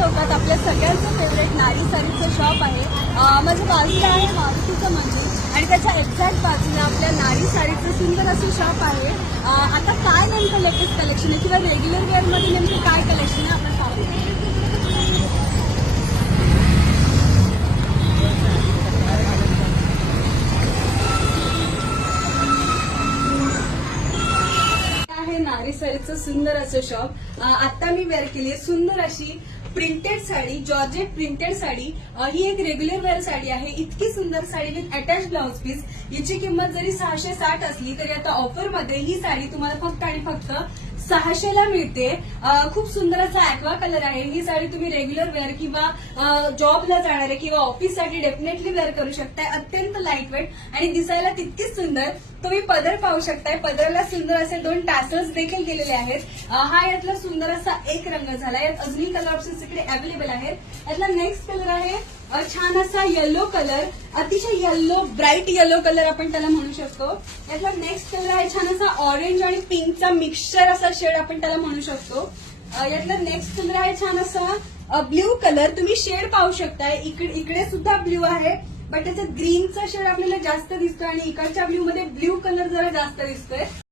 चौकात आपल्या सगळ्यांचं फेवरेट नारी सारीचं शॉप आहे. माझ्या बाजूला आहे मारुतीचं मंदिर आणि त्याच्या एक्झॅक्ट बाजूला आपल्या नारी साडीचं सुंदर असं शॉप आहे. आता काय नेमकं लेटेस्ट कलेक्शन आहे किंवा रेग्युलर वेअरमध्ये नेमकं काय कलेक्शन आहे आपण नारी साडीचं सुंदर असं शॉप आता मी वेअर केली सुंदर अशी printed sari georgette printed sari ही एक रेग्युलर वेअर साडी आहे. इतकी सुंदर sari with attach blouse piece याची किंमत जरी सहाशे साठ असली तरी आता ऑफरमध्ये ही साडी तुम्हाला फक्त आणि फक्त सहाशेला मिळते. खूप सुंदर असा अॅक्वा कलर आहे. ही साडी तुम्ही रेग्युलर वेअर किंवा जॉबला जाणारे किंवा ऑफिससाठी डेफिनेटली वेअर करू शकताय. अत्यंत लाइट वेट आणि दिसायला तितकीच सुंदर. तुम्ही पदर पाहू शकताय. पदराला सुंदर असे दोन टॅसल्स देखील केलेले आहेत. हा यातला सुंदर असा एक रंग झाला यात अजूनही कलर ऑप्शन्स इकडे अवेलेबल आहेत. यातला नेक्स्ट कलर आहे छान असा येलो कलर अतिशय येल्लो ब्राईट येलो कलर आपण त्याला म्हणू शकतो. यातला नेक्स्ट कलर आहे छान असा ऑरेंज आणि पिंकचा मिक्सचर असा शेड आपण त्याला म्हणू शकतो. यातला नेक्स्ट कलर आहे छान असा ब्ल्यू कलर तुम्ही शेड पाहू शकताय. इकडे इकडे सुद्धा ब्ल्यू आहे बट त्याच्यात ग्रीनचा शेड आपल्याला जास्त दिसतोय आणि इकडच्या ब्ल्यू मध्ये ब्ल्यू कलर जरा जास्त दिसतोय.